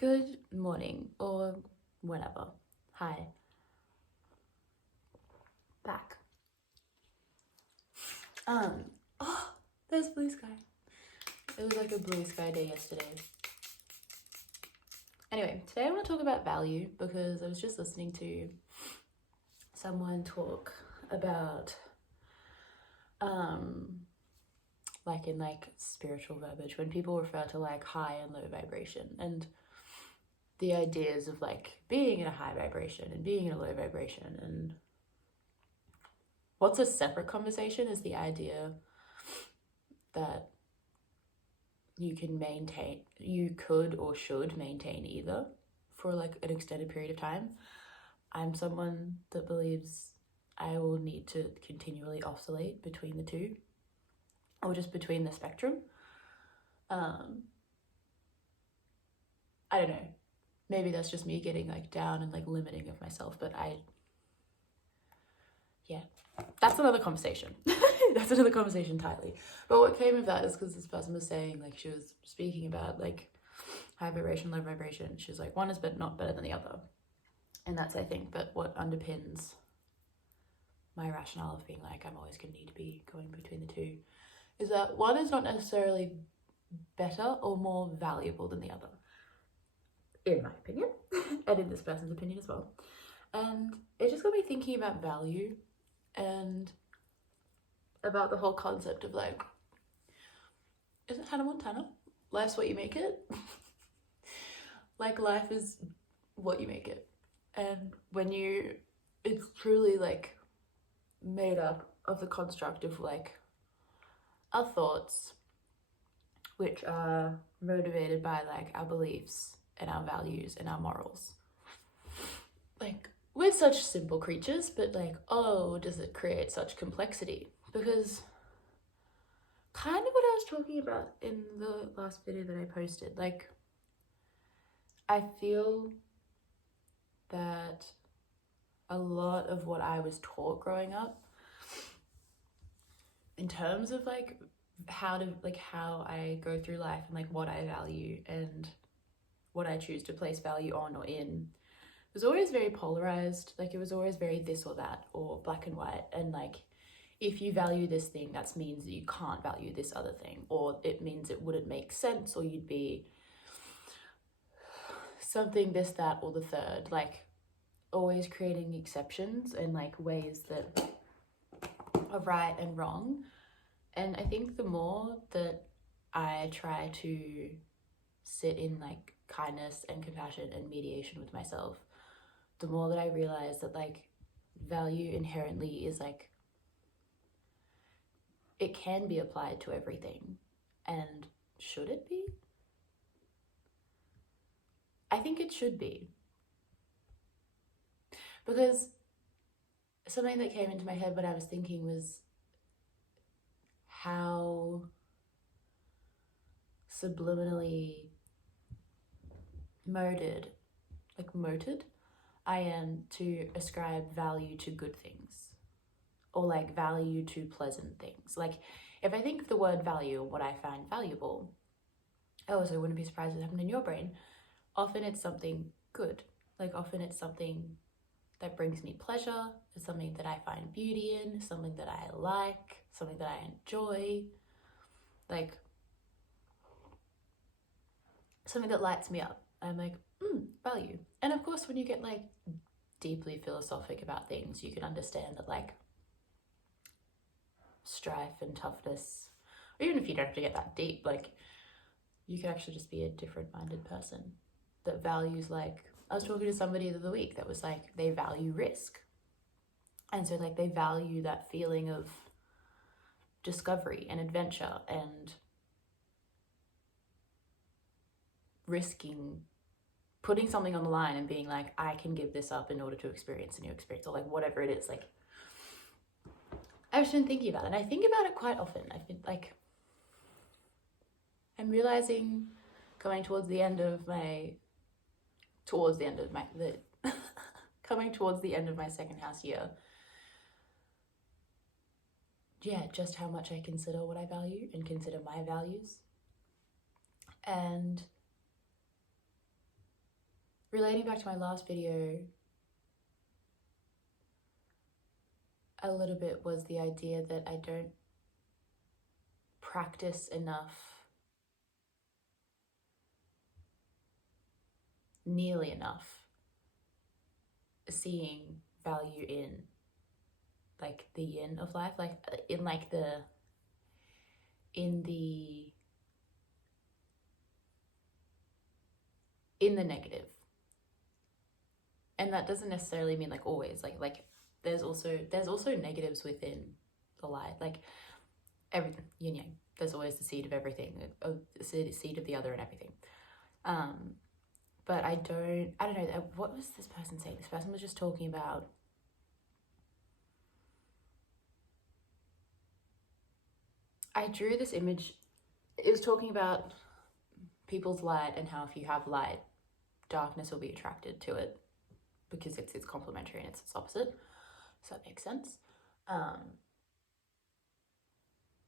Good morning, or whenever. Hi. Back. Oh, there's blue sky. It was like a blue sky day yesterday. Anyway, today I want to talk about value because I was just listening to someone talk about, like in like spiritual verbiage, when people refer to like high and low vibration, and the ideas of like being in a high vibration and being in a low vibration. And what's a separate conversation is the idea that you could or should maintain either for like an extended period of time. I'm someone that believes I will need to continually oscillate between the two, or just between the spectrum. I don't know, maybe that's just me getting like down and like limiting of myself, but that's another conversation. That's another conversation entirely. But what came of that is because this person was saying, like, she was speaking about like high vibration, low vibration. She's like, one is not better than the other. And that's, I think, that what underpins my rationale of being like, I'm always going to need to be going between the two, is that one is not necessarily better or more valuable than the other, in my opinion, and in this person's opinion as well. And it just got me thinking about value and about the whole concept of like, isn't Hannah Montana? Life's what you make it. Like, life is what you make it. And when it's truly like made up of the construct of like our thoughts, which are motivated by like our beliefs and our values and our morals. Like, we're such simple creatures, but like, oh, does it create such complexity? Because kind of what I was talking about in the last video that I posted, like, I feel that a lot of what I was taught growing up in terms of like how I go through life and like what I value and what I choose to place value on or in was always very polarized. Like, it was always very this or that, or black and white, and like, if you value this thing, that means that you can't value this other thing, or it means it wouldn't make sense, or you'd be something, this, that, or the third. Like, always creating exceptions and like ways that are right and wrong. And I think the more that I try to sit in like kindness and compassion and mediation with myself, the more that I realize that like value inherently is like, it can be applied to everything. And should it be? I think it should be. Because something that came into my head when I was thinking was how subliminally moted I am to ascribe value to good things, or like value to pleasant things. Like, if I think of the word value, what I find valuable, so I wouldn't be surprised if it happened in your brain. Often it's something good. Like, often it's something that brings me pleasure. It's something that I find beauty in, something that I like, something that I enjoy, like something that lights me up. I'm like, value. And of course, when you get like deeply philosophic about things, you can understand that like strife and toughness, or even if you don't have to get that deep, like, you could actually just be a different-minded person that values, like, I was talking to somebody the other week that was like, they value risk. And so like, they value that feeling of discovery and adventure and risking, putting something on the line and being like, I can give this up in order to experience a new experience, or like whatever it is. Like, I've just been thinking about it, and I think about it quite often. I think like, I'm realizing coming towards the end of my coming towards the end of my second house year, just how much I consider what I value and consider my values. And relating back to my last video, a little bit was the idea that I don't practice enough, nearly enough, seeing value in like the yin of life, like in like in the negative. And that doesn't necessarily mean like always, like there's also negatives within the light, like everything, yin yang. There's always the seed of everything, the seed of the other and everything. But I don't know, what was this person saying? This person was just talking about I drew this image. It was talking about people's light and how if you have light, darkness will be attracted to it because it's complementary and it's its opposite. So that makes sense.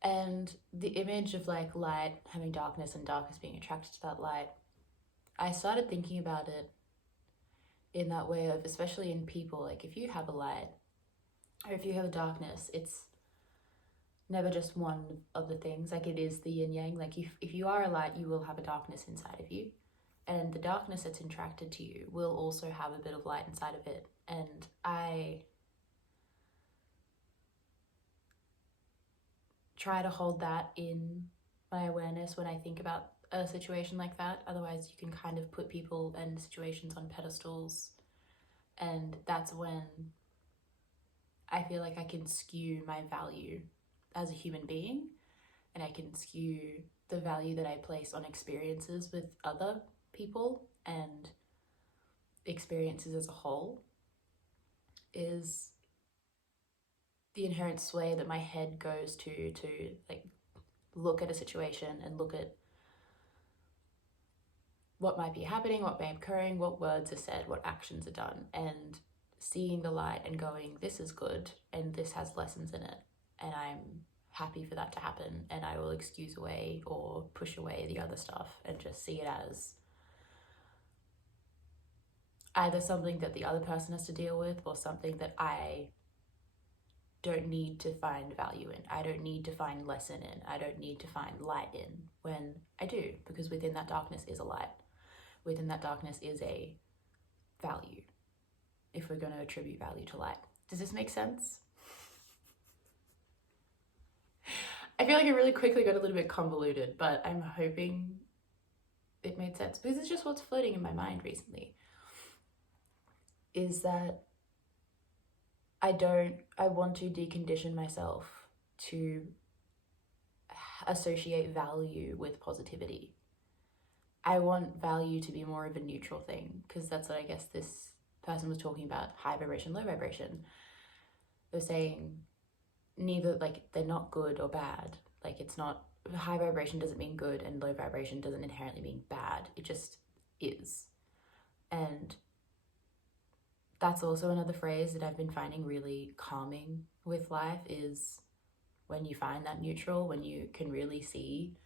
And the image of like light having darkness and darkness being attracted to that light, I started thinking about it in that way of, especially in people, like if you have a light or if you have a darkness, it's never just one of the things, like it is the yin yang. Like if you are a light, you will have a darkness inside of you, and the darkness that's attracted to you will also have a bit of light inside of it. And I try to hold that in my awareness when I think about a situation like that. Otherwise you can kind of put people and situations on pedestals, and that's when I feel like I can skew my value as a human being, and I can skew the value that I place on experiences with other people and experiences as a whole. Is the inherent sway that my head goes to like look at a situation and look at what might be happening, what may be occurring, what words are said, what actions are done, and seeing the light and going, this is good and this has lessons in it, and I'm happy for that to happen, and I will excuse away or push away the other stuff and just see it as either something that the other person has to deal with or something that I don't need to find value in. I don't need to find lesson in. I don't need to find light in, when I do, because within that darkness is a light. Within that darkness is a value, if we're going to attribute value to light. Does this make sense? I feel like it really quickly got a little bit convoluted, but I'm hoping it made sense, because it's just what's floating in my mind recently, is that I want to decondition myself to associate value with positivity. I want value to be more of a neutral thing, because that's what I guess this person was talking about, high vibration, low vibration. They're saying neither, like they're not good or bad. Like it's not, high vibration doesn't mean good and low vibration doesn't inherently mean bad. It just is. And that's also another phrase that I've been finding really calming with life, is when you find that neutral, when you can really see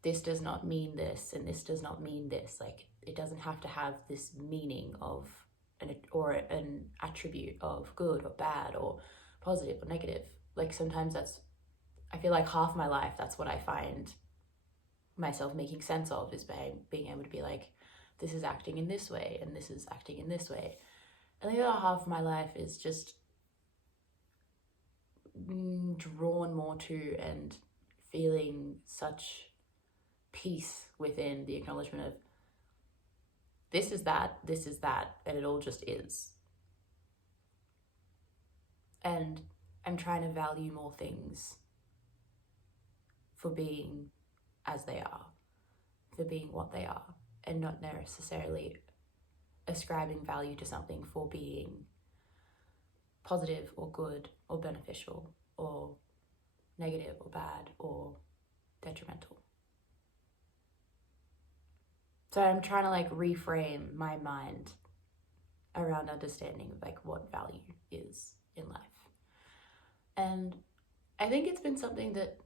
this does not mean this and this does not mean this. Like it doesn't have to have this meaning of an attribute of good or bad or positive or negative. Like sometimes I feel like half my life, that's what I find myself making sense of, is by being able to be like, this is acting in this way and this is acting in this way. And the other half of my life is just drawn more to and feeling such peace within the acknowledgement of this is that, and it all just is. And I'm trying to value more things for being as they are, for being what they are, and not necessarily ascribing value to something for being positive or good or beneficial or negative or bad or detrimental. So I'm trying to like reframe my mind around understanding like what value is in life. And I think it's been something that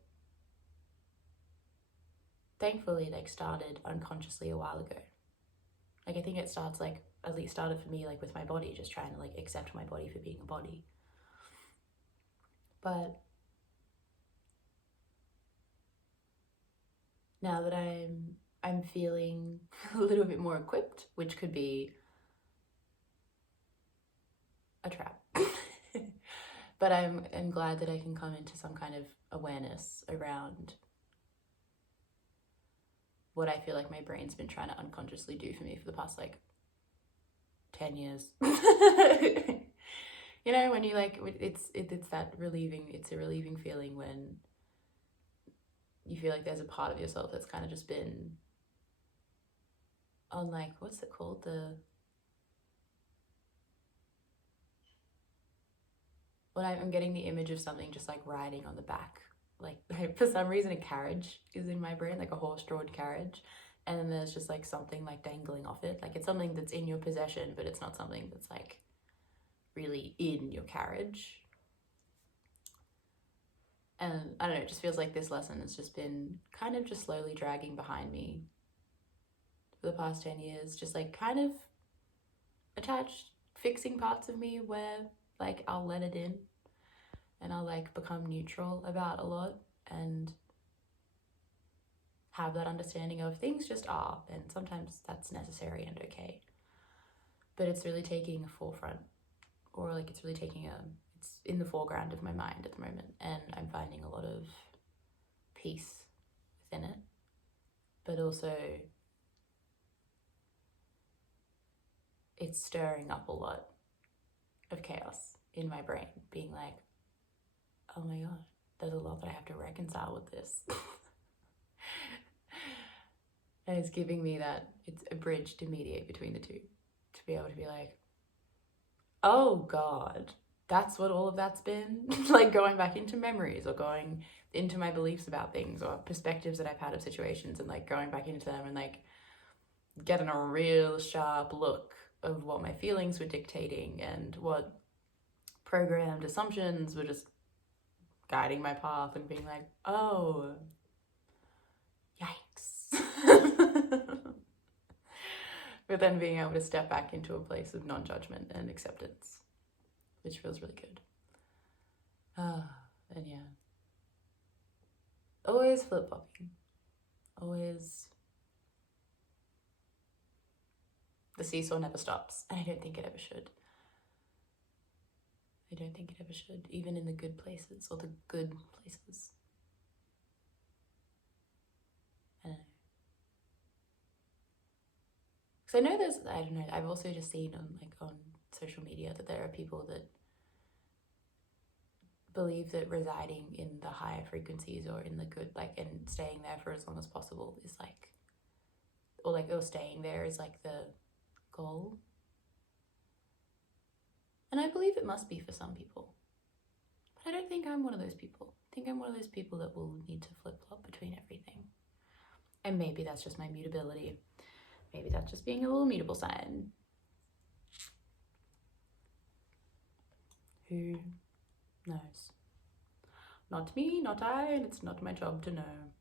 thankfully like started unconsciously a while ago. Like, I think it starts, like, at least started for me, like, with my body, just trying to, like, accept my body for being a body. But now that I'm feeling a little bit more equipped, which could be a trap. But I'm glad that I can come into some kind of awareness around what I feel like my brain's been trying to unconsciously do for me for the past, like, 10 years. You know, when you, like, it's that relieving, it's a relieving feeling when you feel like there's a part of yourself that's kind of just been on, like, what's it called? When I'm getting the image of something just, like, riding on the back. Like, for some reason, a carriage is in my brain, like a horse-drawn carriage. And then there's just, like, something, like, dangling off it. Like, it's something that's in your possession, but it's not something that's, like, really in your carriage. And I don't know, it just feels like this lesson has just been kind of just slowly dragging behind me for the past 10 years. Just, like, kind of attached, fixing parts of me where, like, I'll let it in and I'll, like, become neutral about a lot and have that understanding of things just are, and sometimes that's necessary and okay. But it's really taking a forefront, or, like, it's really taking it's in the foreground of my mind at the moment, and I'm finding a lot of peace within it, but also it's stirring up a lot of chaos in my brain, being like, oh my god, there's a lot that I have to reconcile with this. And it's giving me that, it's a bridge to mediate between the two, to be able to be like, oh god, that's what all of that's been. Like, going back into memories, or going into my beliefs about things, or perspectives that I've had of situations, and, like, going back into them and, like, getting a real sharp look of what my feelings were dictating and what programmed assumptions were just guiding my path, and being like, oh, yikes. But then being able to step back into a place of non-judgment and acceptance, which feels really good. And yeah, always flip-flopping, always, the seesaw never stops, and I don't think it ever should. I don't think it ever should, even in the good places, or the good places. I don't know. Because I know there's, I don't know, I've also just seen on social media that there are people that believe that residing in the higher frequencies, or in the good, like, and staying there for as long as possible is, like, or staying there is, like, the goal. And I believe it must be for some people. But I don't think I'm one of those people. I think I'm one of those people that will need to flip-flop between everything. And maybe that's just my mutability. Maybe that's just being a little mutable sign. Who knows? Not me, not I, and it's not my job to know.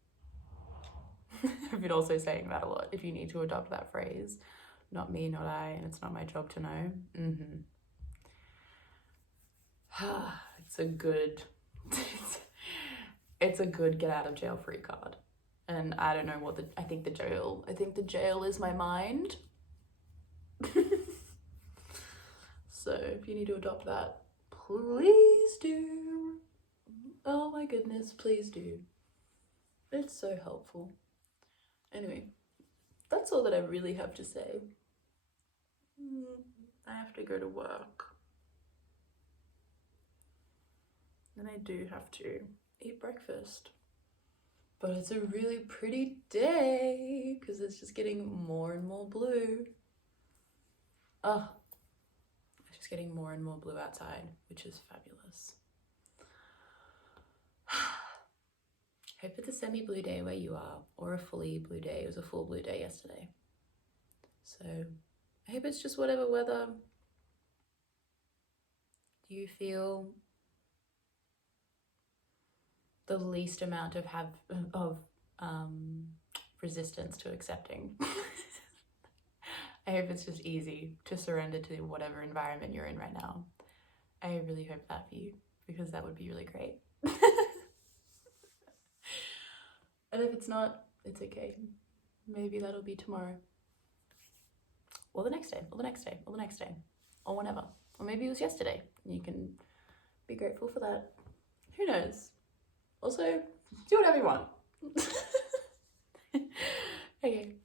I've been also saying that a lot. If you need to adopt that phrase, not me, not I, and it's not my job to know. It's a good get out of jail free card. And I don't know what I think the jail is my mind. So if you need to adopt that, please do. Oh my goodness, please do. It's so helpful. Anyway, that's all that I really have to say. I have to go to work. And I do have to eat breakfast. But it's a really pretty day because it's just getting more and more blue. It's just getting more and more blue outside, which is fabulous. Hope it's a semi-blue day where you are, or a fully blue day. It was a full blue day yesterday. So I hope it's just whatever weather you feel the least amount of resistance to accepting. I I hope it's just easy to surrender to whatever environment you're in right now. I really hope that for you, because that would be really great. And if it's not, it's okay. Maybe that'll be tomorrow. Or the next day, or the next day, or the next day, or whenever. Or maybe it was yesterday. You can be grateful for that. Who knows? Also, do whatever you want. Okay,